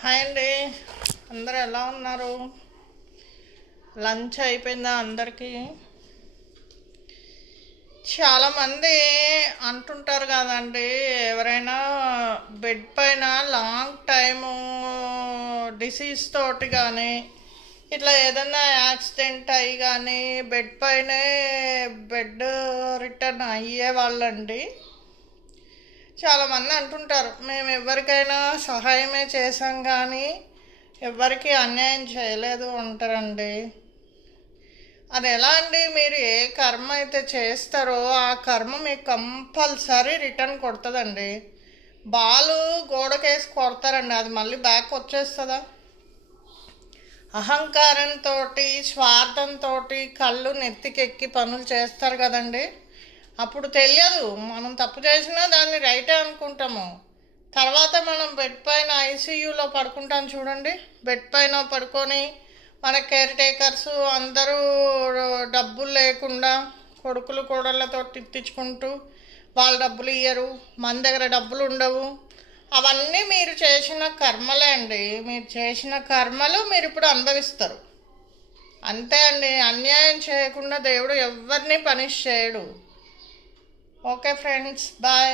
Hi అండి. అందరూ ఎలా ఉన్నారు? లంచ్ అయిపోయిందా అందరికీ? చాలామంది అంటుంటారు కదండి, ఎవరైనా బెడ్ పైన లాంగ్ టైము డిసీజ్ తోటి కానీ ఇట్లా ఏదన్నా యాక్సిడెంట్ అయ్యి కానీ బెడ్ పైనే బెడ్ రిటర్న్ అయ్యే వాళ్ళండి చాలామంది అంటుంటారు, మేము ఎవరికైనా సహాయమే చేసాం కానీ ఎవ్వరికి అన్యాయం చేయలేదు అంటారండి. అది ఎలా అండి? మీరు ఏ కర్మ అయితే చేస్తారో ఆ కర్మ మీకు కంపల్సరీ రిటర్న్ కొడుతుందండి. బాలు గోడకేసి కొడతారండి, అది మళ్ళీ బ్యాక్ వచ్చేస్తుందా? అహంకారంతో స్వార్థంతో కళ్ళు నెత్తికెక్కి పనులు చేస్తారు కదండి. అప్పుడు తెలియదు, మనం తప్పు చేసినా దాన్ని రైటే అనుకుంటాము. తర్వాత మనం బెడ్ పైన ఐసీయూలో పడుకుంటాం చూడండి. బెడ్ పైన పడుకొని మన కేర్ టేకర్స్ అందరూ డబ్బులు లేకుండా కొడుకులు కోడళ్ళతో తిట్టించుకుంటూ వాళ్ళ డబ్బులు ఇయ్యరు, మన దగ్గర డబ్బులు ఉండవు. అవన్నీ మీరు చేసిన కర్మలే అండి. మీరు చేసిన కర్మలు మీరు ఇప్పుడు అనుభవిస్తారు. అంతే అండి. అన్యాయం చేయకుండా దేవుడు ఎవరిని పనిష్ చేయడు. Okay friends, bye.